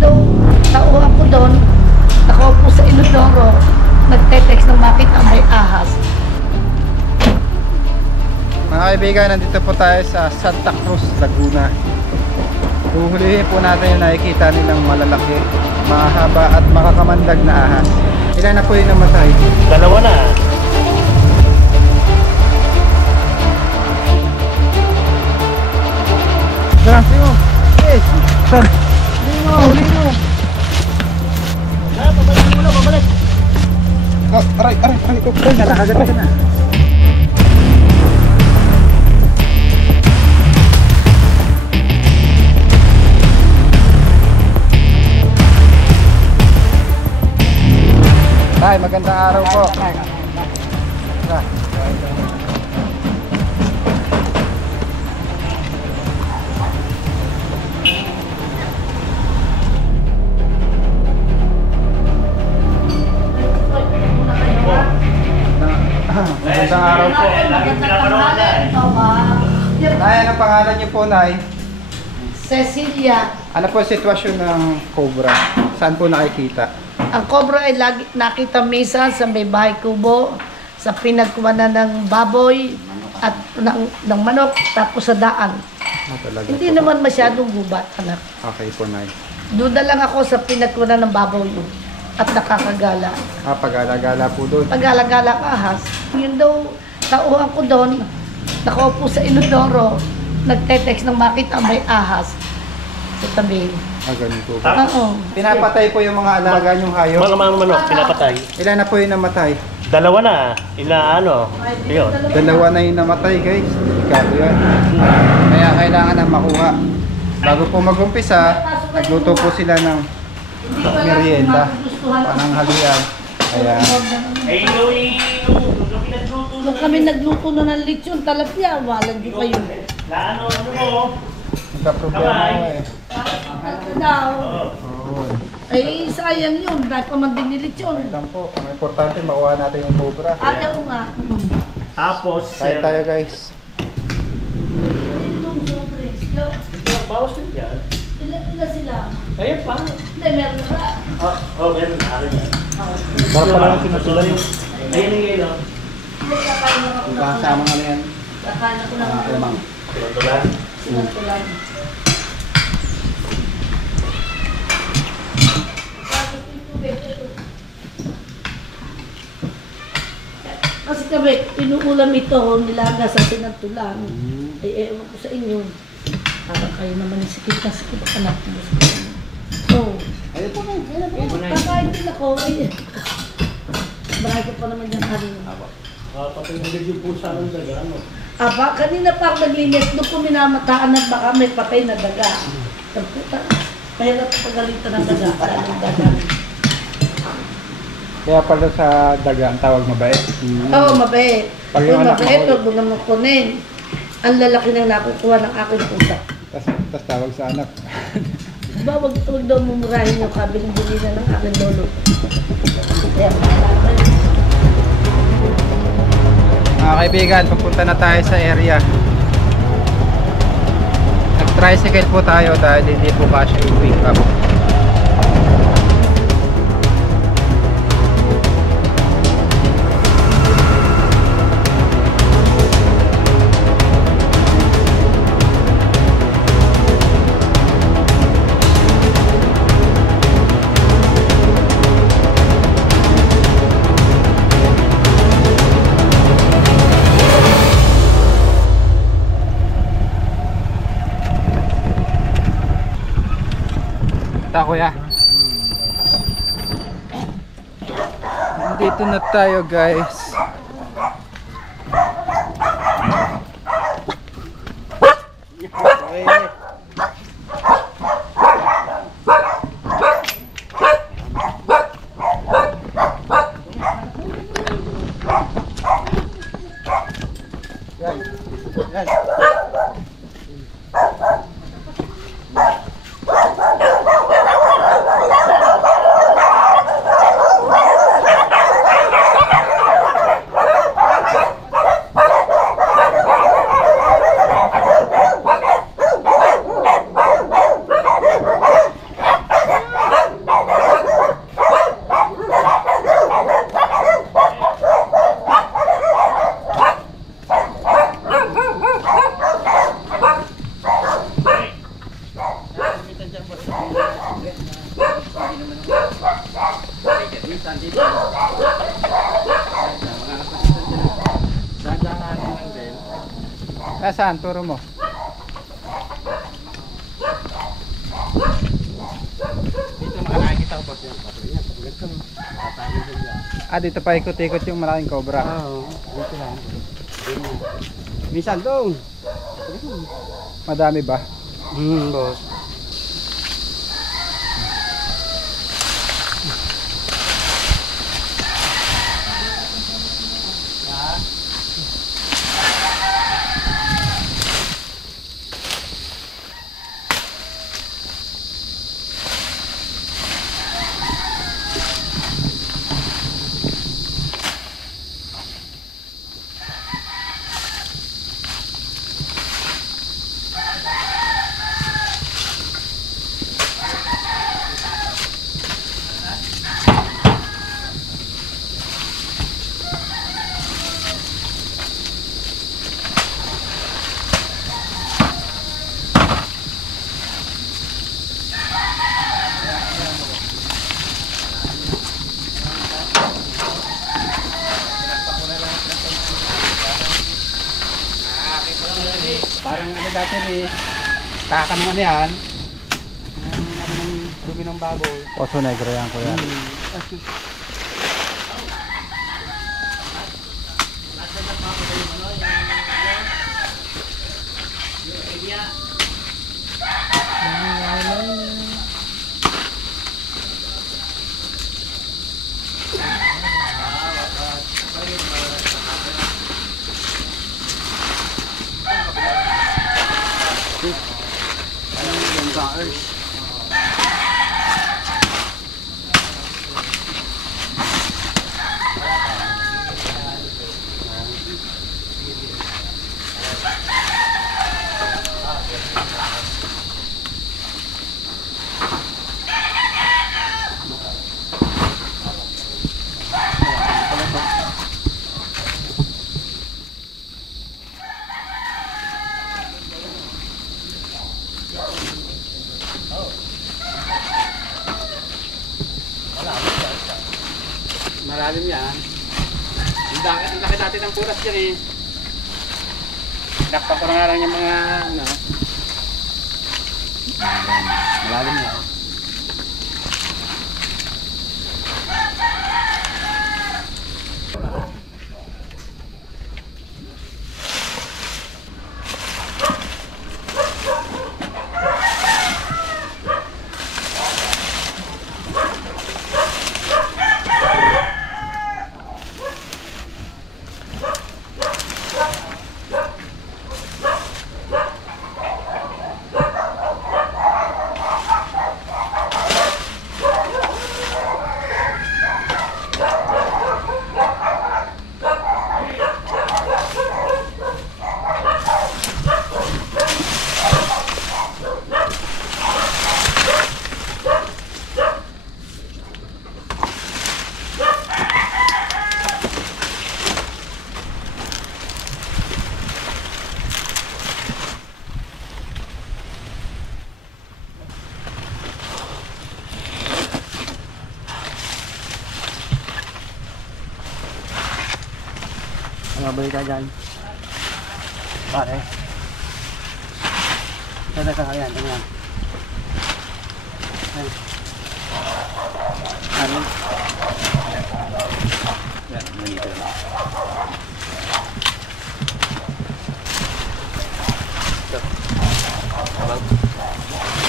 daw tauhan ko doon, nakaupo sa inodoro, nagte-text ng makita may ahas. Mga kaibigan, nandito po tayo sa Santa Cruz, Laguna. Huhulihin po natin yung nakikita nilang malalaki, mahaba at makakamandag na ahas. Ilan na po yung namatay? Dalawa na. Saan? Sino? Yes! Saan? Lino! Lino! Pabalik muna, pabalik. Oh, aray! Ay, nalakagat ka na. Tay, magandang araw po. Magandang araw po. Lagi pinapanood na eh. Nay, anong pangalan niyo po, Nay? Cecilia. Ano po ang sitwasyon ng cobra? Saan po nakikita? Ang cobra ay lagi nakita minsan sa may bahay kubo, sa pinagkumanan ng baboy at ng manok, tapos sa daan. Talaga Hindi po. naman masyadong gubat, anak. Okay po, Nay. Duda lang ako sa pinagkumanan ng baboy at nakakagala. Pag-alagala po doon. Pag-alagala ka, ahas. Yun daw, tauhan ko doon, nakaupo sa inodoro, nagte-text ng makita may ahas sa tabi. Ganun po. Oo. Pinapatay po yung mga alaga niyong hayop. Mga manok, pinapatay. Ilan na po yung namatay? Dalawa na. Yun. Dalawa na yung namatay, guys. Delikado yan. Kaya kailangan na makuha. Bago po mag-umpisa, nagluto po sila ng merienda, pananghalian. Kaya Eh, yung pinagluto. Nung kami nagluto na ng lechon, talapia, walang di pa yun. Ano mo? nagka-problema ko eh. Ano daw? Oo. Ay, sayang yun. Dahil pa man dinilit yun. Wait lang po. Ang importante, makuha natin yung cobra. Ayaw nga. Tapos, Kahit tayo guys. bawas din yan. Ilan sila? Ayun pa. Hindi, meron na. Meron na. Akin yan. Sarap pala yung sinusulan yung Ayun yung yun. Hindi, kakain lang ako. kasama nga na yan. Kakain ako ng Alamang. Tulan. sinatulan. Kasi kami, pinuulam ito, nilaga sa sinatulan. Ay, ewan ko sa inyo. Parang kayo naman yung sakit na sakit anak mo. Oo. Ayun po na. Kakain din ako. Ay, marami ko pa naman yung kanina. Patay na yung pusa ng daga. Aba, kanina pa ako naglinis. Doon ko minamataan at baka may patay na daga. Puta, mahirap pagalitan ng daga. Anong daga? Kaya pala sa daga, ang tawag mabait. Oo, mabait. Pag Pag yung anak mabait, mahuli. huwag mo naman kunin. Ang lalaki nang nakukuha ng aking pusa. Tapos tawag sa anak. Diba, huwag daw mumurahin yung kabiling bilina ng aking lolo. Kaya, Mga kaibigan, papunta na tayo sa area. Nag-tricycle po tayo dahil hindi po kasya yung pick up. Ta kuya. Dito na tayo guys. Minsan dito. Dadaan lang din. Saan? Turo mo. Dito makakakita ko po siya. Patuloy ganito. Tatalo siya. Dito pa ikot-ikot yung malaking cobra. Oo, dito lang. Minsan doon. Madami ba? Boss. Parang ano dati ni taka naman yan. Ang dumi ng baboy. Oso negro yan kuya. Yung cars. Malalim yan. Ang laki dati ng puras dyan eh. Nakpa ko na nga lang yung mga ano. Malalim yan. Ano balita dyan? Pare. Teka, ayan, ayan. Ayan. Ano? Yan, ganito lang. Ito. Tabaw.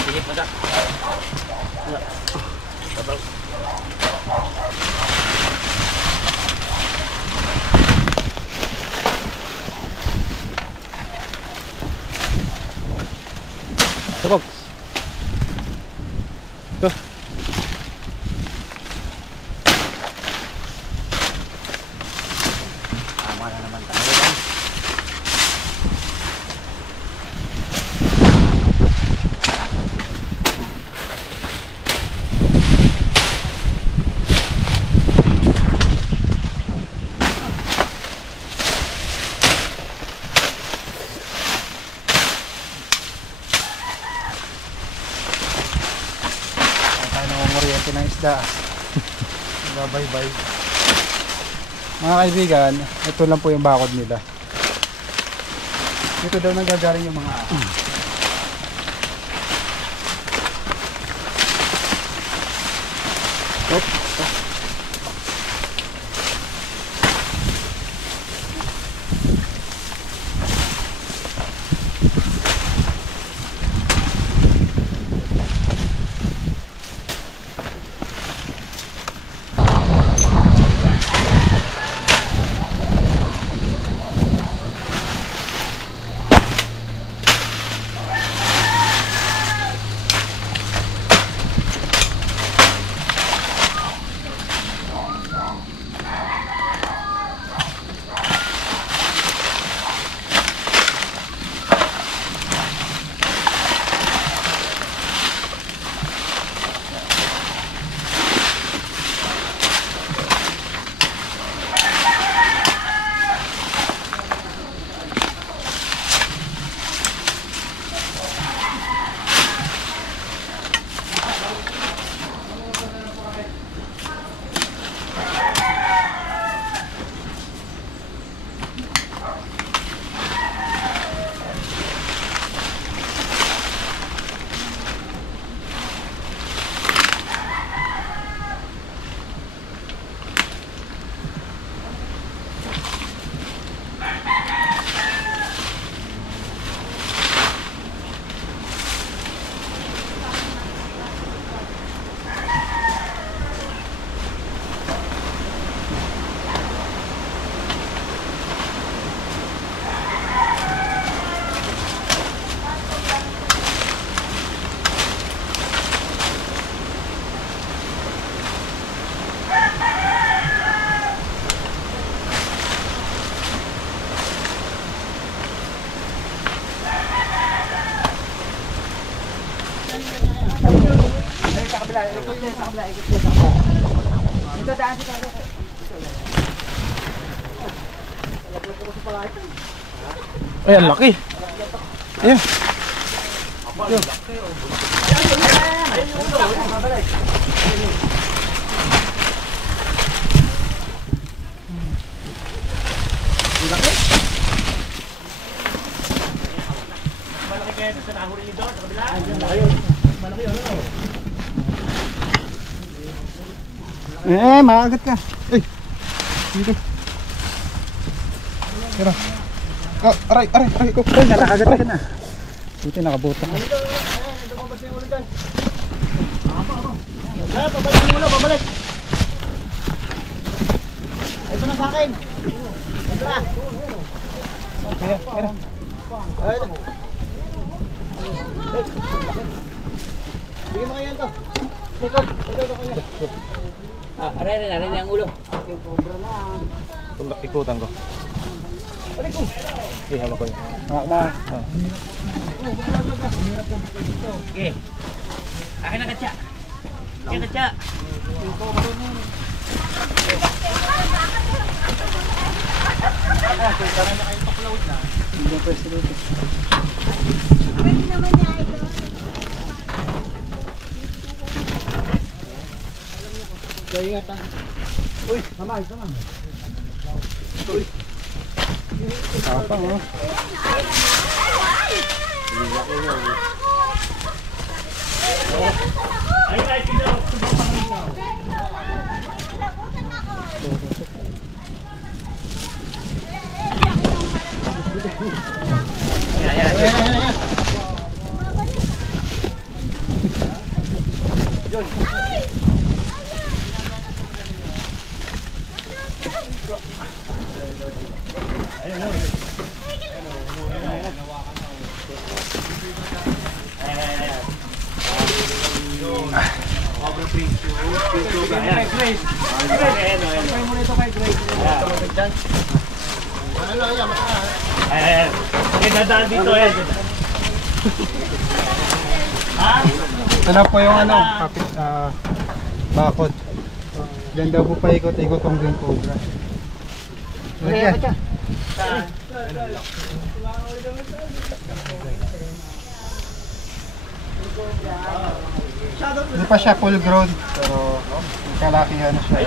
Higit mo ta. Tabaw. Sabog. Ito. Tama na naman tayo. kuryente ng isda. Bye-bye. Mga kaibigan, ito lang po yung bakod nila. Dito daw nanggagaling yung mga ahas. Ay, ang laki. Ayan. Ayan. Malaki kaya sa nahuli nito sa kabila. Malaki yun. Maagat ka. Ay. Dito. Tira. Oh, aray ko. Ay, nakagat ka na. Buti nakabuta ka. Pabalik. Ito na sa akin. Ito na. Tira. Bigyan mo kayo ito. Aray ang ulo. Ikutan ko. Okay, hawak ko. Hawak mo. Okay. Akin na katsa. Akin katsa. Uy, mamay. Apa mo? Ay, tingnan. Dadaan dito eh. Ha? Ito na po yung bakod. Diyan daw po paikot-ikot ang green cobra. Ayan. Hindi pa siya full grown, pero kalakihan na siya.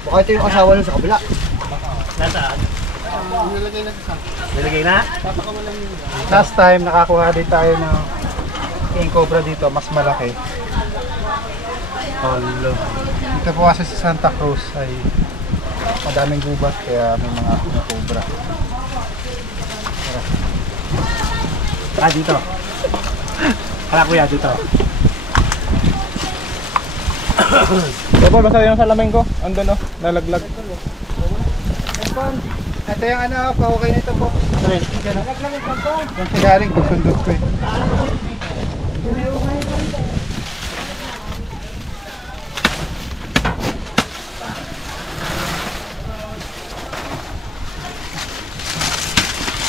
Baka ito yung asawa nun sa kabila. Nasaan? Nilagay na? Last time, nakakuha din tayo ng king cobra dito, mas malaki. Hello. Dito po kasi sa Santa Cruz ay madaming gubat, kaya may mga king cobra. Ah, dito. Hala kuya, dito. Diba, basta yung salamin ko, andun o, nalaglag. Ito yung ano, pa-okay nito po. Yung sigaring, pagsundot ko eh.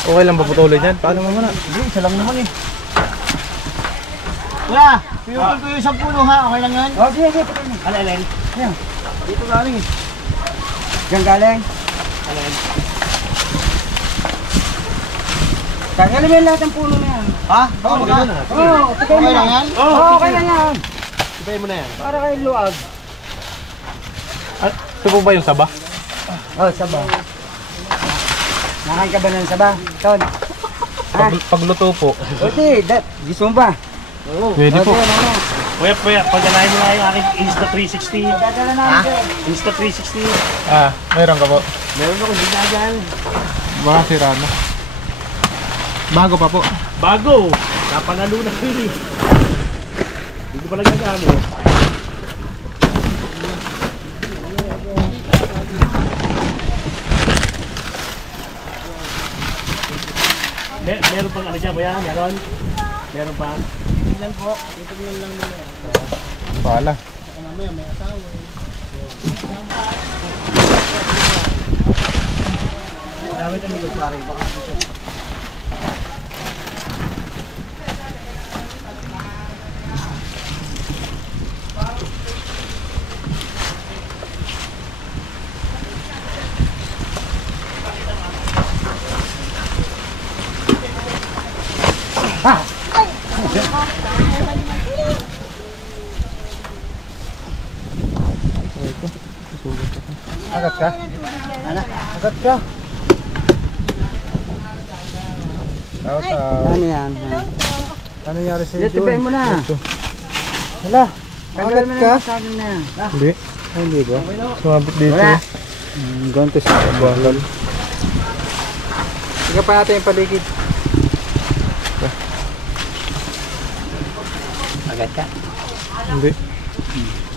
Okay lang ba putulin yan? Paano mo muna? Hindi, isa lang naman eh. Kuya, piyukul ko yung 10 ha, okay lang yan? Oh, sige, sige. Alin? Ayan, dito galing eh. Diyan galing? Alin? Tanggalin mo yung lahat ng puno na yan. Ha? Oo, maganda na. Oo, okay lang yan? Oo, okay lang yan. Ibayin mo na yan. Para kay luag. Ito po ba yung saba? Oh, saba. Nakain ka ba ng saba? Ton? Pagluto po. Buti, gusto mo ba? Oo. Pwede po. Ano? Kuya, pagdalahin mo nga yung aking Insta360. Dadala namin dyan. Insta360. Ah, mayroon ka po. Meron ako, hindi na dyan. Baka sira na. Bago pa po. Bago! Napanalo na ko yun eh. Hindi ko pa nagagamit. Meron pang ano dyan, kuya? Meron? Meron pa? Tignan po. Tignan lang nila. Pala. Mamaya may asawa eh. Dami na nito pare. Baka Agat ka? Ano? Agat ka? Out, Ano yan? ano nangyari sa'yo? Dito mo na. Hala, Tanggal agat mo ka? na sa akin na yan. Hindi. Hindi ba? Sumabit dito. Wala. Ganto sa bakal. Tingnan pa natin yung paligid. Agad ka? Hindi.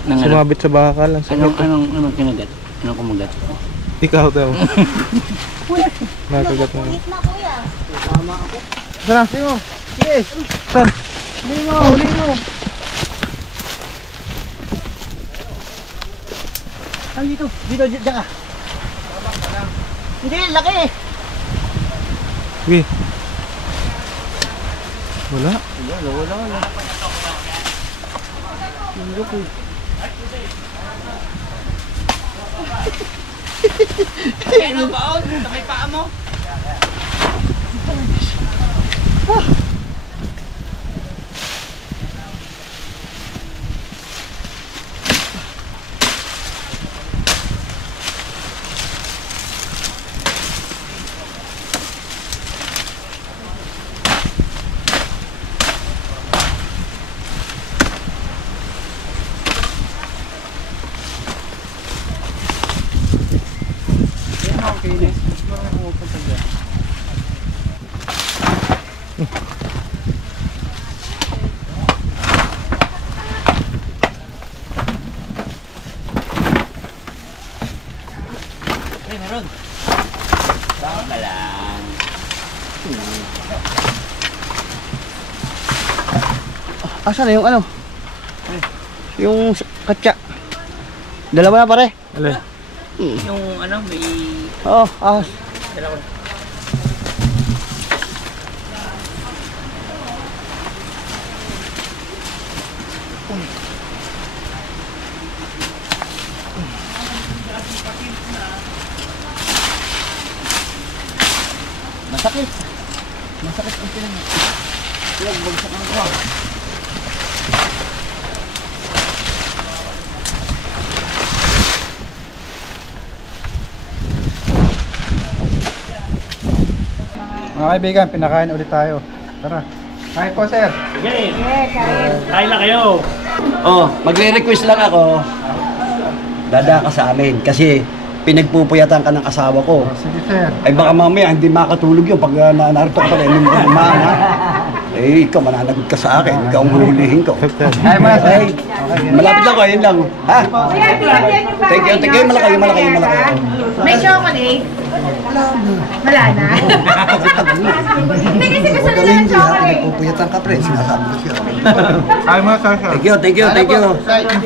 Nang Sumabit sa bakal. Ang sakit. Anong kinagat? Anong kumagat? Ikaw daw. Nakagat mo. Saan? Lingo. Sige. Saan? Lingo. Lingo. Ang dito. Dito, dyan ka. Hindi, laki. Sige. Wala. Wala. Ano ba? May paa mo? Meron. Baka lang. Asan na yung ano? Yung katsa. Dalawa na pare. Alin? Yung ano, may... Oo, ahas. Dalawa. Masakit. Masakit ang pinang. Huwag bagsak ang ko. Mga kaibigan, pinakain ulit tayo. Tara. Kain po, sir. Sige. Kain na kayo. Oh, magre-request lang ako. Dada ka sa amin kasi pinagpupuyatan ka ng asawa ko. Oh, sige, sir. Ay baka mamaya hindi makatulog yun pag narito ka pala inom ka kumain ha. Eh, ikaw mananagot ka sa akin. Ikaw ang hulihin ko. Ay, mga sir. Ay, malapit lang ko, yun lang. Ha? Thank you, malaki. May chocolate? Wala na. Hindi kasi gusto nila ng chocolate. Pupuyatan ka pre, sinasabi ko siya. Ay, mga sir. Thank you.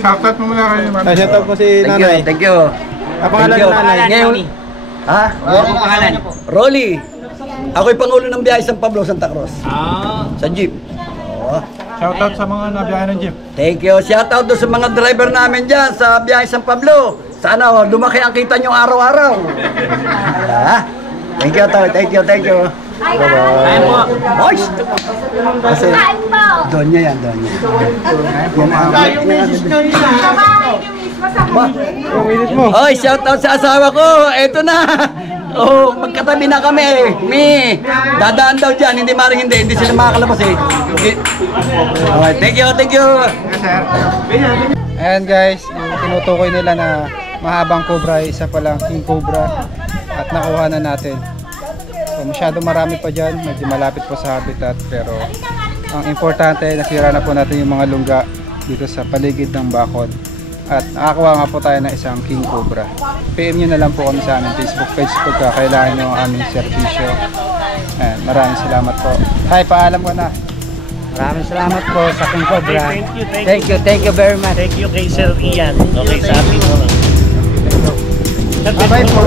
Shoutout mo muna kayo. Shoutout po si nanay. Thank you. Ang pangalan ng nanay. Ngayon, ha? Ano pangalan? Rolly. Ako'y Pangulo ng Biyahe San Pablo, Santa Cruz. Sa jeep. Oo. Shoutout sa mga nabiyahe ng jeep. Thank you. Shout out doon sa mga driver namin dyan sa Biyahe San Pablo. Sana lumaki ang kita nyo araw-araw. Ha? Thank you, Toy. Thank you. Kain po. Boys! Kasi, Donya yan, Donya. Oy, shout out sa asawa ko. Eto na. Oh, magkatabi na kami. Dadaan daw dyan. Hindi maring hindi sila makakalabas eh. Okay, thank you. Yes, sir. Ayan guys, yung tinutukoy nila na mahabang cobra ay isa palang king cobra at nakuha na natin. So masyado marami pa dyan, medyo malapit po sa habitat, pero ang importante nasira na po natin yung mga lungga dito sa paligid ng bakod at nakakuha nga po tayo ng isang king cobra. PM nyo na lang po kami sa aming Facebook page pagka kailangan nyo ang aming serbisyo. Ayan, maraming salamat po. Hi, paalam ko na. Maraming salamat po sa King Cobra. Thank you. Thank you very much. Thank you kay Sir Ian. Okay, sa ating mga. Bye-bye po.